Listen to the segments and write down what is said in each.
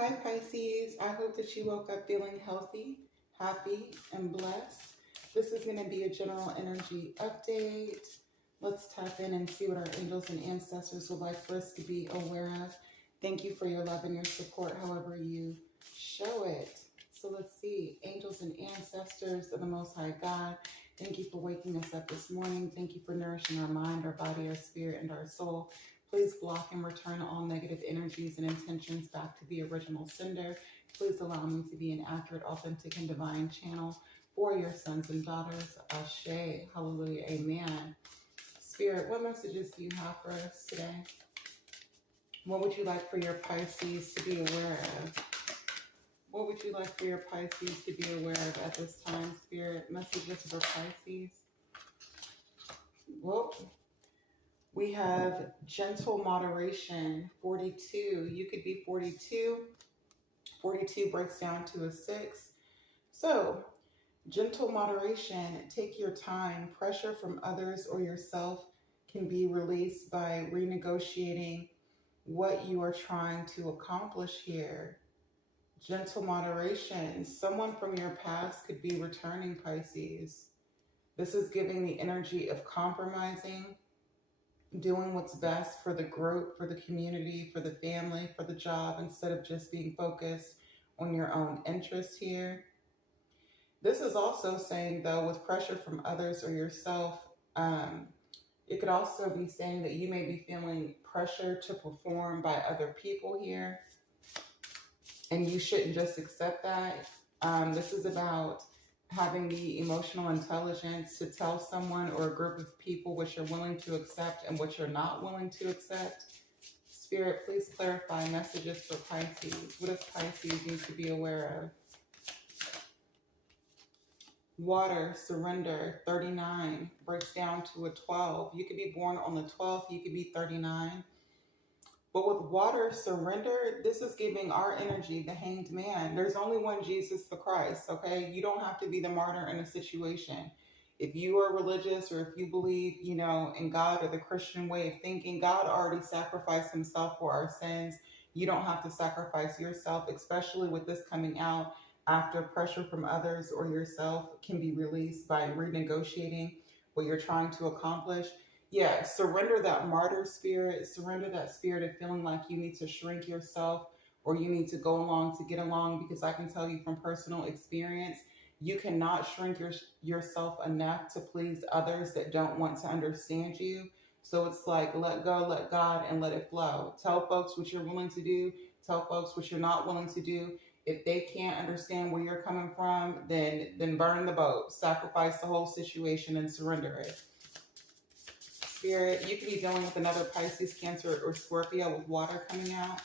Hi Pisces, I hope that you woke up feeling healthy, happy, and blessed. This is going to be a general energy update. Let's tap in and see what our angels and ancestors would like for us to be aware of. Thank you for your love and your support, however you show it. So let's see, angels and ancestors of the Most High God, thank you for waking us up this morning. Thank you for nourishing our mind, our body, our spirit, and our soul. Please block and return all negative energies and intentions back to the original sender. Please allow me to be an accurate, authentic, and divine channel for your sons and daughters. Ashe, hallelujah, amen. Spirit, what messages do you have for us today? What would you like for your Pisces to be aware of? What would you like for your Pisces to be aware of at this time, Spirit? Messages for Pisces. Whoa. We have gentle moderation, 42. You could be 42. 42 breaks down to a 6. So, gentle moderation, take your time. Pressure from others or yourself can be released by renegotiating what you are trying to accomplish here. Gentle moderation. Someone from your past could be returning, Pisces. This is giving the energy of compromising, doing what's best for the group, for the community, for the family, for the job, instead of just being focused on your own interests here. This is also saying, though, with pressure from others or yourself, it could also be saying that you may be feeling pressure to perform by other people here, and you shouldn't just accept that. This is about having the emotional intelligence to tell someone or a group of people what you're willing to accept and what you're not willing to accept. Spirit, please clarify messages for Pisces. What does Pisces need to be aware of? Water, surrender, 39, breaks down to a 12. You could be born on the 12th, you could be 39. But with water, surrender, this is giving our energy, the hanged man. There's only one Jesus the Christ, okay? You don't have to be the martyr in a situation. If you are religious or if you believe, in God or the Christian way of thinking, God already sacrificed himself for our sins. You don't have to sacrifice yourself, especially with this coming out after pressure from others or yourself can be released by renegotiating what you're trying to accomplish. Yeah, surrender that martyr spirit, surrender that spirit of feeling like you need to shrink yourself or you need to go along to get along, because I can tell you from personal experience, you cannot shrink yourself enough to please others that don't want to understand you. So it's like, let go, let God, and let it flow. Tell folks what you're willing to do. Tell folks what you're not willing to do. If they can't understand where you're coming from, then burn the boat, sacrifice the whole situation and surrender it. Spirit, you could be dealing with another Pisces, Cancer, or Scorpio with water coming out.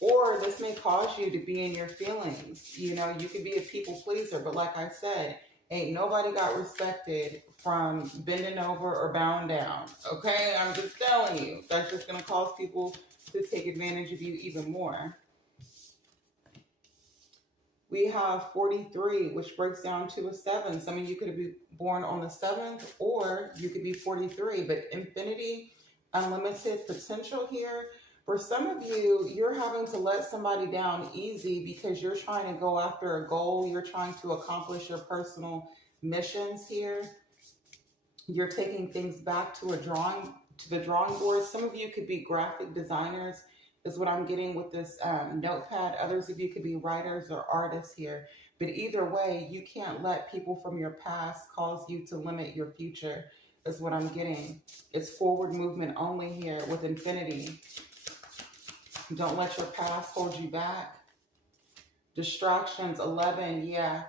Or this may cause you to be in your feelings. You could be a people pleaser, but like I said, ain't nobody got respected from bending over or bowing down. Okay? I'm just telling you. That's just going to cause people to take advantage of you even more. We have 43, which breaks down to a 7. Some of you could be born on the 7th, or you could be 43, but infinity, unlimited potential here. For some of you, you're having to let somebody down easy because you're trying to go after a goal. You're trying to accomplish your personal missions here. You're taking things back to the drawing board. Some of you could be graphic designers, is what I'm getting with this notepad. Others of you could be writers or artists here. But either way, you can't let people from your past cause you to limit your future, is what I'm getting. It's forward movement only here with infinity. Don't let your past hold you back. Distractions, 11, yeah.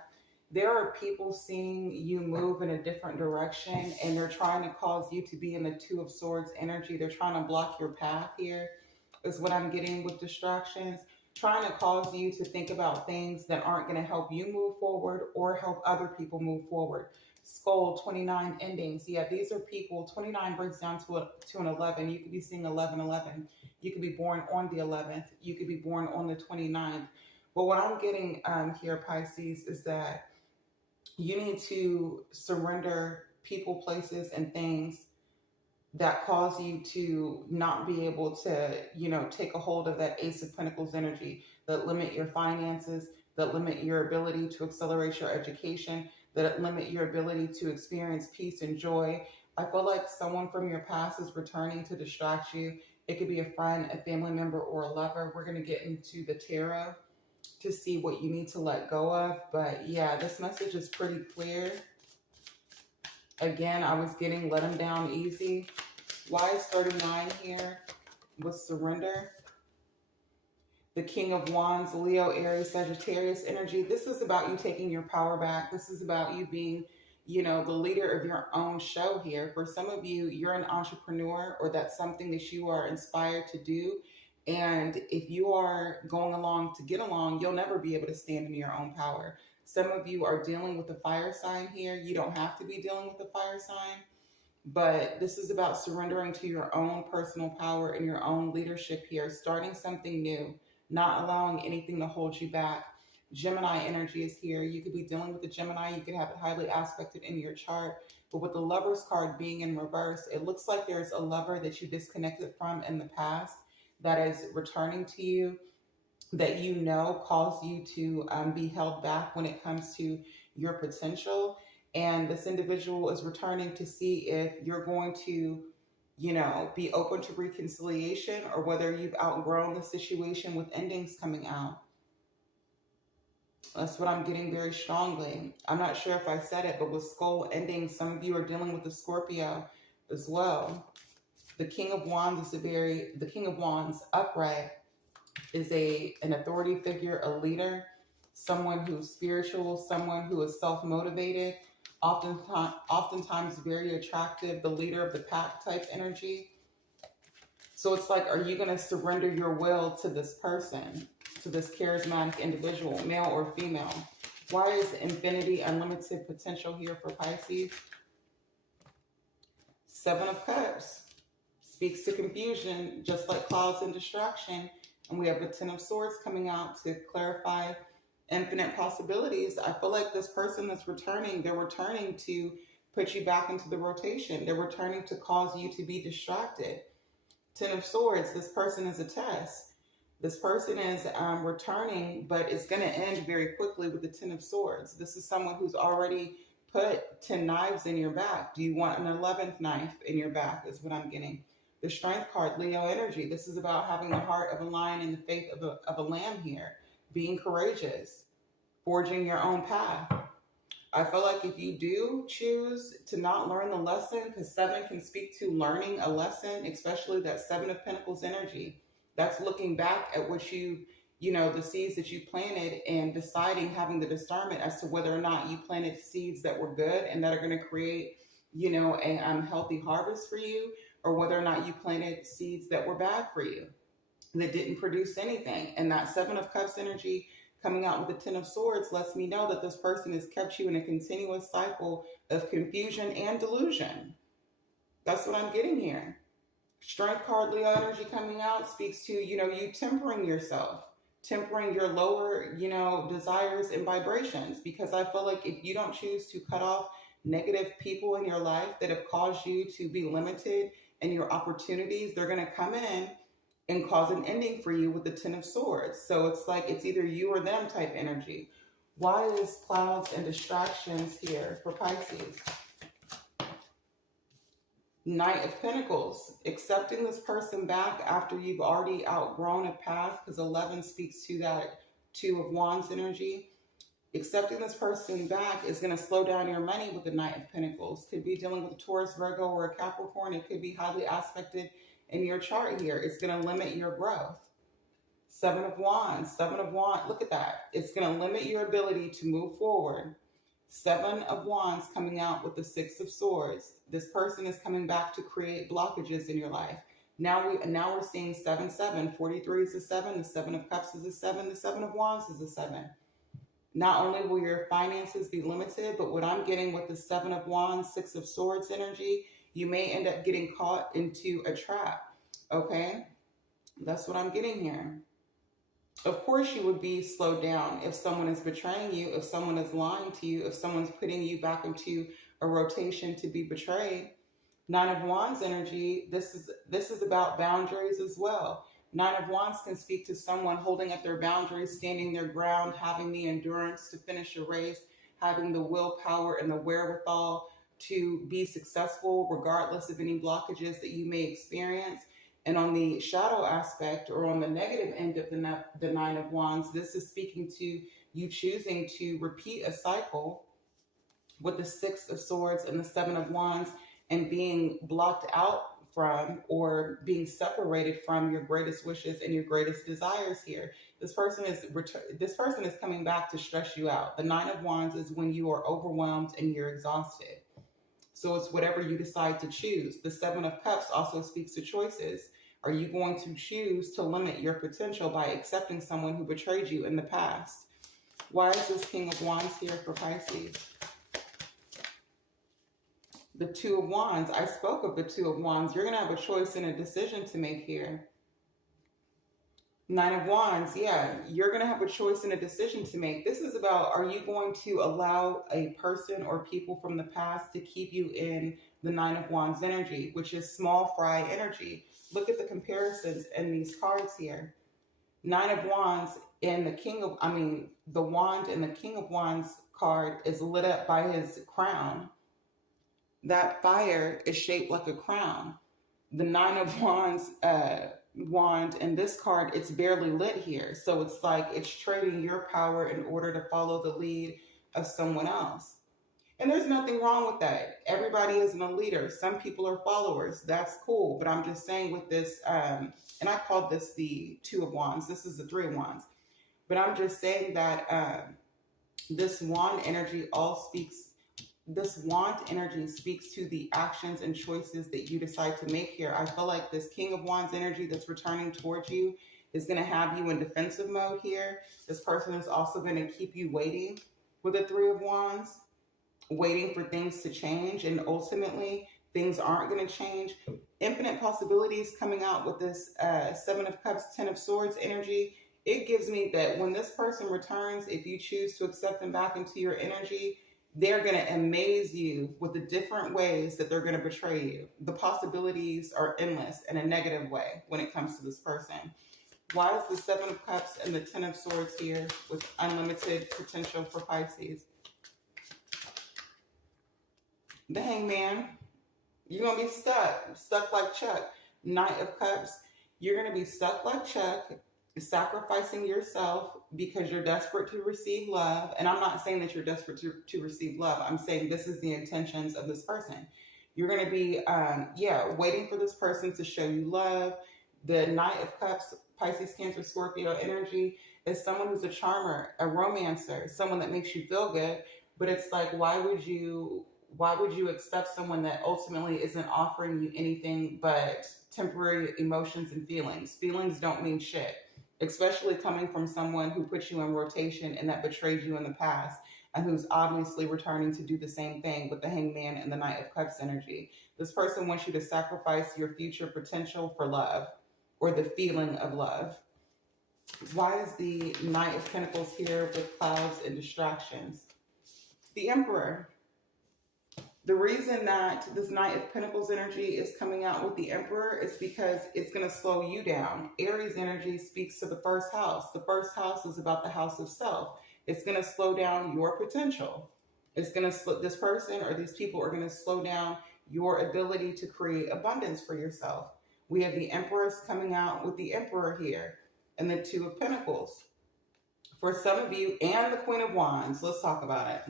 There are people seeing you move in a different direction, and they're trying to cause you to be in the 2 of Swords energy. They're trying to block your path here, is what I'm getting with distractions. Trying to cause you to think about things that aren't going to help you move forward or help other people move forward. Skull, 29 endings. Yeah, these are people. 29 breaks down to an 11. You could be seeing 1111. You could be born on the 11th. You could be born on the 29th. But what I'm getting here, Pisces, is that you need to surrender people, places, and things that cause you to not be able to, take a hold of that Ace of Pentacles energy, that limit your finances, that limit your ability to accelerate your education, that limit your ability to experience peace and joy. I feel like someone from your past is returning to distract you. It could be a friend, a family member, or a lover. We're going to get into the tarot to see what you need to let go of. But yeah, this message is pretty clear. Again, I was getting let them down easy. Why is 39 here with surrender? The King of Wands, Leo, Aries, Sagittarius energy. This is about you taking your power back. This is about you being, the leader of your own show here. For some of you, you're an entrepreneur, or that's something that you are inspired to do. And if you are going along to get along, you'll never be able to stand in your own power. Some of you are dealing with a fire sign here. You don't have to be dealing with a fire sign, but this is about surrendering to your own personal power and your own leadership here, starting something new, not allowing anything to hold you back. Gemini energy is here. You could be dealing with the Gemini. You could have it highly aspected in your chart. But with the Lover's card being in reverse, it looks like there's a lover that you disconnected from in the past that is returning to you, that caused you to be held back when it comes to your potential. And this individual is returning to see if you're going to, be open to reconciliation, or whether you've outgrown the situation with endings coming out. That's what I'm getting very strongly. I'm not sure if I said it, but with skull endings, some of you are dealing with the Scorpio as well. The King of Wands is the King of Wands upright is an authority figure, a leader, someone who's spiritual, someone who is self-motivated, oftentimes very attractive, the leader of the pack type energy. So it's like, are you going to surrender your will to this person, to this charismatic individual, male or female? Why is infinity, unlimited potential here for Pisces? Seven of Cups speaks to confusion, just like clouds and distraction. And we have the Ten of Swords coming out to clarify infinite possibilities. I feel like this person that's returning, they're returning to put you back into the rotation. They're returning to cause you to be distracted. Ten of Swords, this person is a test. This person is returning, but it's going to end very quickly with the Ten of Swords. This is someone who's already put 10 knives in your back. Do you want an 11th knife in your back is what I'm getting. The Strength card, Leo energy. This is about having the heart of a lion and the faith of a lamb here. Being courageous. Forging your own path. I feel like if you do choose to not learn the lesson, because 7 can speak to learning a lesson, especially that 7 of Pentacles energy. That's looking back at what the seeds that you planted, and deciding, having the discernment as to whether or not you planted seeds that were good and that are going to create, a healthy harvest for you, or whether or not you planted seeds that were bad for you, that didn't produce anything. And that 7 of Cups energy coming out with the 10 of Swords lets me know that this person has kept you in a continuous cycle of confusion and delusion. That's what I'm getting here. Strength card, Leo energy coming out speaks to, you tempering yourself, tempering your lower, desires and vibrations. Because I feel like if you don't choose to cut off negative people in your life that have caused you to be limited in your opportunities, they're going to come in and cause an ending for you with the 10 of Swords. So it's like it's either you or them type energy. Why is clouds and distractions here for Pisces? Knight of Pentacles, accepting this person back after you've already outgrown a path, because 11 speaks to that 2 of Wands energy. Accepting this person back is going to slow down your money with the Knight of Pentacles. Could be dealing with a Taurus, Virgo, or a Capricorn. It could be highly aspected in your chart here. It's going to limit your growth. 7 of Wands, look at that. It's going to limit your ability to move forward. 7 of Wands coming out with the 6 of Swords. This person is coming back to create blockages in your life. Now we're seeing 7, 7. 43 is a 7. The 7 of Cups is a 7. The 7 of Wands is a 7. Not only will your finances be limited, but what I'm getting with the 7 of Wands, 6 of Swords energy, you may end up getting caught into a trap. Okay? That's what I'm getting here. Of course, you would be slowed down if someone is betraying you, if someone is lying to you, if someone's putting you back into a rotation to be betrayed. Nine of Wands energy, this is about boundaries as well. Nine of Wands can speak to someone holding up their boundaries, standing their ground, having the endurance to finish a race, having the willpower and the wherewithal to be successful regardless of any blockages that you may experience. And on the shadow aspect, or on the negative end of the Nine of Wands, this is speaking to you choosing to repeat a cycle with the Six of Swords and the Seven of Wands, and being blocked out from, or being separated from, your greatest wishes and your greatest desires here. This person is coming back to stress you out. The Nine of Wands is when you are overwhelmed and you're exhausted. So it's whatever you decide to choose. The Seven of Cups also speaks to choices. Are you going to choose to limit your potential by accepting someone who betrayed you in the past? Why is this King of Wands here for Pisces? The Two of Wands. I spoke of the Two of Wands. You're going to have a choice and a decision to make here. Nine of Wands. Yeah, you're going to have a choice and a decision to make. This is about, are you going to allow a person or people from the past to keep you in the Nine of Wands energy, which is small fry energy. Look at the comparisons in these cards here. Nine of Wands and the wand and the King of Wands card is lit up by his crown. That fire is shaped like a crown. The Nine of Wands wand and this card, it's barely lit here. So it's like it's trading your power in order to follow the lead of someone else. And there's nothing wrong with that. Everybody isn't a leader. Some people are followers. That's cool. But I'm just saying with this, and I called this the Two of Wands. This is the Three of Wands. But I'm just saying that this wand energy speaks to the actions and choices that you decide to make here. I feel like this King of Wands energy that's returning towards you is going to have you in defensive mode here. This person is also going to keep you waiting with the Three of Wands, waiting for things to change, and ultimately things aren't going to change. Infinite possibilities coming out with this Seven of Cups, Ten of Swords energy. It gives me that when this person returns, if you choose to accept them back into your energy, they're going to amaze you with the different ways that they're going to betray you. The possibilities are endless in a negative way when it comes to this person. Why is the Seven of Cups and the Ten of Swords here with unlimited potential for Pisces? The Hangman. You're going to be stuck like Chuck. Knight of Cups. You're going to be stuck like Chuck, sacrificing yourself because you're desperate to receive love. And I'm not saying that you're desperate to receive love. I'm saying this is the intentions of this person. You're going to be, waiting for this person to show you love. The Knight of Cups, Pisces, Cancer, Scorpio energy is someone who's a charmer, a romancer, someone that makes you feel good. But it's like, why would you accept someone that ultimately isn't offering you anything but temporary emotions and feelings? Feelings don't mean shit, especially coming from someone who put you in rotation and that betrayed you in the past, and who's obviously returning to do the same thing with the Hangman and the Knight of Cups energy. This person wants you to sacrifice your future potential for love, or the feeling of love. Why is the Knight of Pentacles here with clouds and distractions? The Emperor. The reason that this Knight of Pentacles energy is coming out with the Emperor is because it's going to slow you down. Aries energy speaks to the first house. The first house is about the house of self. It's going to slow down your potential. It's going to this person or these people are going to slow down your ability to create abundance for yourself. We have the Empress coming out with the Emperor here and the Two of Pentacles. For some of you, and the Queen of Wands, let's talk about it.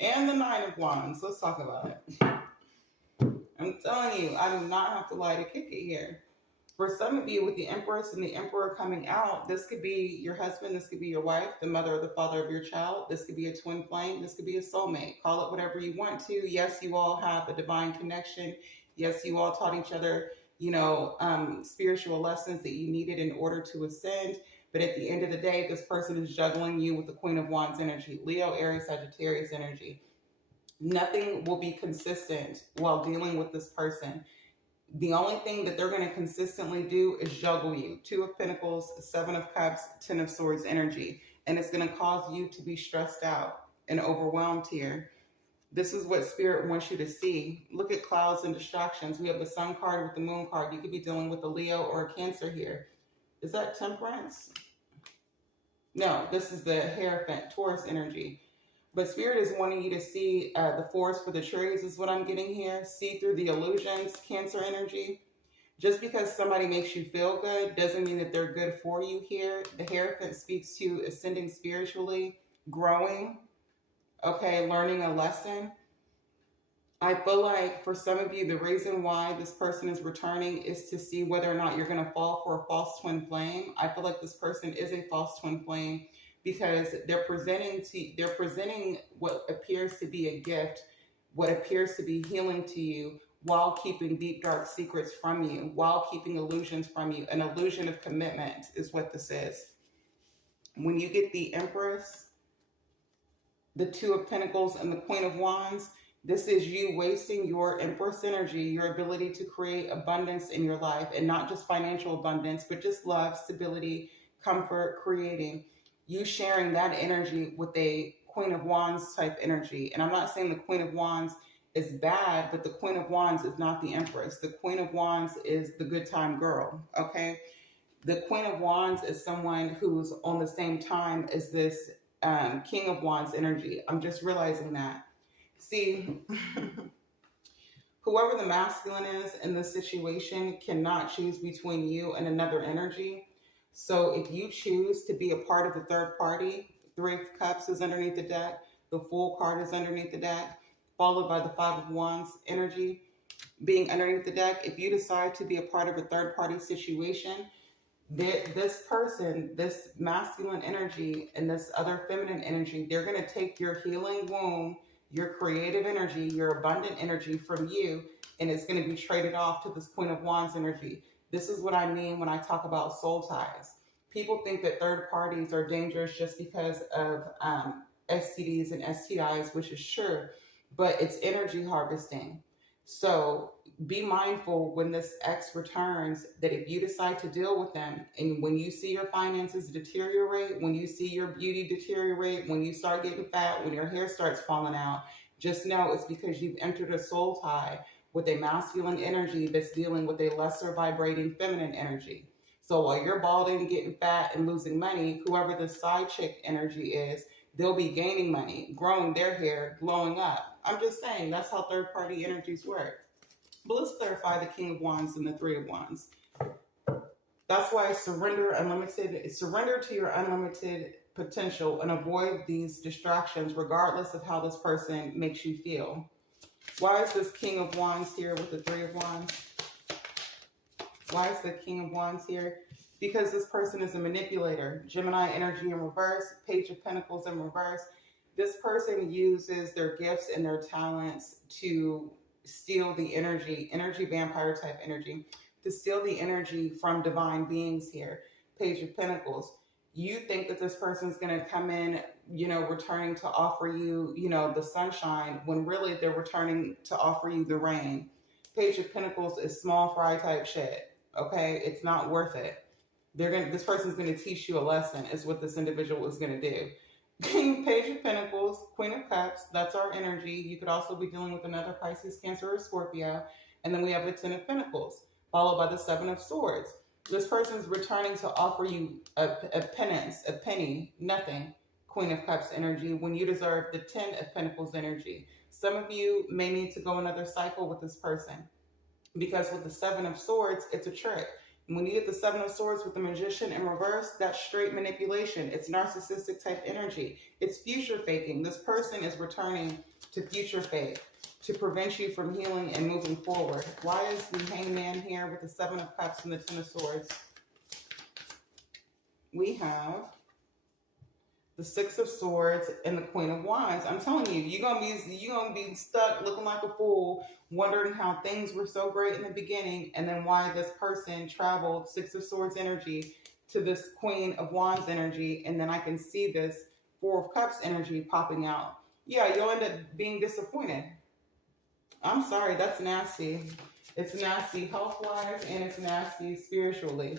And the Nine of Wands, let's talk about it. I'm telling you, I do not have to lie to kick it here. For some of you, with the Empress and the Emperor coming out, this could be your husband, this could be your wife, the mother or the father of your child. This could be a twin flame, this could be a soulmate. Call it whatever you want to. Yes, you all have a divine connection. Yes, you all taught each other, spiritual lessons that you needed in order to ascend. But at the end of the day, this person is juggling you with the Queen of Wands energy, Leo, Aries, Sagittarius energy. Nothing will be consistent while dealing with this person. The only thing that they're going to consistently do is juggle you. Two of Pentacles, Seven of Cups, Ten of Swords energy. And it's going to cause you to be stressed out and overwhelmed here. This is what Spirit wants you to see. Look at clouds and distractions. We have the Sun card with the Moon card. You could be dealing with a Leo or a Cancer here. Is that Temperance? No, this is the Hierophant, Taurus energy. But Spirit is wanting you to see the forest for the trees is what I'm getting here. See through the illusions, Cancer energy. Just because somebody makes you feel good doesn't mean that they're good for you here. The Hierophant speaks to ascending spiritually, growing, okay, learning a lesson. I feel like for some of you, the reason why this person is returning is to see whether or not you're going to fall for a false twin flame. I feel like this person is a false twin flame because they're presenting what appears to be a gift, what appears to be healing to you, while keeping deep, dark secrets from you, while keeping illusions from you. An illusion of commitment is what this is. When you get the Empress, the Two of Pentacles, and the Queen of Wands, this is you wasting your Empress energy, your ability to create abundance in your life, and not just financial abundance, but just love, stability, comfort, creating. You sharing that energy with a Queen of Wands type energy. And I'm not saying the Queen of Wands is bad, but the Queen of Wands is not the Empress. The Queen of Wands is the good time girl, okay? The Queen of Wands is someone who's on the same time as this King of Wands energy. I'm just realizing that. See, whoever the masculine is in this situation cannot choose between you and another energy. So if you choose to be a part of the third party, Three of Cups is underneath the deck, the Fool card is underneath the deck, followed by the Five of Wands energy being underneath the deck. If you decide to be a part of a third party situation, this person, this masculine energy and this other feminine energy, they're going to take your healing womb, your creative energy, your abundant energy from you, and it's going to be traded off to this Queen of Wands energy. This is what I mean when I talk about soul ties. People think that third parties are dangerous just because of STDs and STIs, which is true, but it's energy harvesting. So be mindful when this ex returns that if you decide to deal with them, and when you see your finances deteriorate, when you see your beauty deteriorate, when you start getting fat, when your hair starts falling out, just know it's because you've entered a soul tie with a masculine energy that's dealing with a lesser vibrating feminine energy. So while you're balding, getting fat, and losing money, whoever the side chick energy is, they'll be gaining money, growing their hair, glowing up. I'm just saying, that's how third-party energies work. But let's clarify the King of Wands and the Three of Wands. That's why surrender to your unlimited potential and avoid these distractions regardless of how this person makes you feel. Why is this King of Wands here with the Three of Wands? Why is the King of Wands here? Because this person is a manipulator. Gemini energy in reverse, Page of Pentacles in reverse. This person uses their gifts and their talents to steal the energy vampire type energy, to steal the energy from divine beings here. Page of Pentacles. You think that this person's going to come in, returning to offer you, the sunshine, when really they're returning to offer you the rain. Page of Pentacles is small fry type shit. Okay, it's not worth it. This person's going to teach you a lesson, is what this individual is going to do. Page of Pentacles, Queen of Cups, that's our energy. You could also be dealing with another Pisces, Cancer, or Scorpio. And then we have the Ten of Pentacles, followed by the Seven of Swords. This person's returning to offer you a penance, a penny, nothing, Queen of Cups energy, when you deserve the Ten of Pentacles energy. Some of you may need to go another cycle with this person, because with the Seven of Swords, it's a trick. When you get the Seven of Swords with the Magician in reverse, that's straight manipulation. It's narcissistic type energy. It's future faking. This person is returning to future fake to prevent you from healing and moving forward. Why is the Hangman here with the Seven of Cups and the Ten of Swords? We have the Six of Swords and the Queen of Wands. I'm telling you, you're gonna be stuck looking like a fool, wondering how things were so great in the beginning, and then why this person traveled Six of Swords energy to this Queen of Wands energy, and then I can see this Four of Cups energy popping out. Yeah, you'll end up being disappointed. I'm sorry, that's nasty. It's nasty health-wise, and it's nasty spiritually.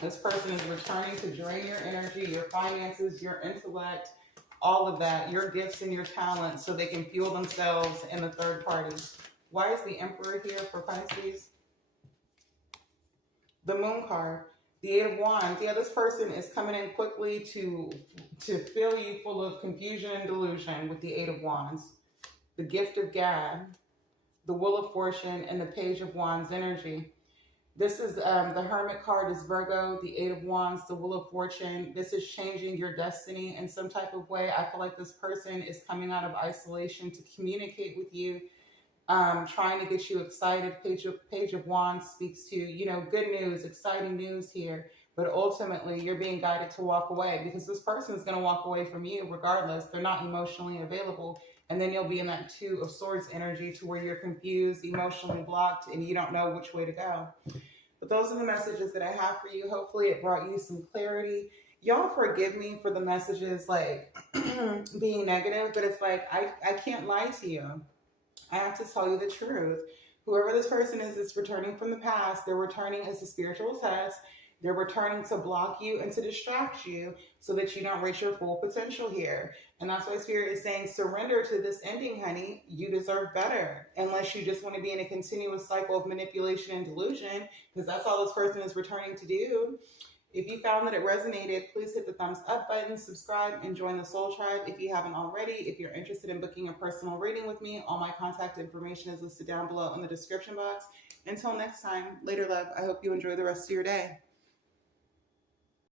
This person is returning to drain your energy, your finances, your intellect, all of that, your gifts and your talents, so they can fuel themselves and the third party. Why is the Emperor here for Pisces? The Moon card, the Eight of Wands. Yeah, this person is coming in quickly to fill you full of confusion and delusion with the Eight of Wands. The Gift of Gad, the Wheel of Fortune, and the Page of Wands energy. This is the Hermit card is Virgo, the Eight of Wands, the Wheel of Fortune. This is changing your destiny in some type of way. I feel like this person is coming out of isolation to communicate with you, trying to get you excited. Page of Wands speaks to, you know, good news, exciting news here. But ultimately, you're being guided to walk away, because this person is going to walk away from you regardless. They're not emotionally available. And then you'll be in that Two of Swords energy, to where you're confused, emotionally blocked, and you don't know which way to go. But those are the messages that I have for you. Hopefully it brought you some clarity. Y'all forgive me for the messages like being negative, but it's like I can't lie to you. I have to tell you the truth. Whoever this person is returning from the past. They're returning as a spiritual test. They're returning to block you and to distract you so that you don't reach your full potential here. And that's why Spirit is saying, surrender to this ending, honey. You deserve better. Unless you just want to be in a continuous cycle of manipulation and delusion, because that's all this person is returning to do. If you found that it resonated, please hit the thumbs up button, subscribe, and join the Soul Tribe if you haven't already. If you're interested in booking a personal reading with me, all my contact information is listed down below in the description box. Until next time, later, love. I hope you enjoy the rest of your day.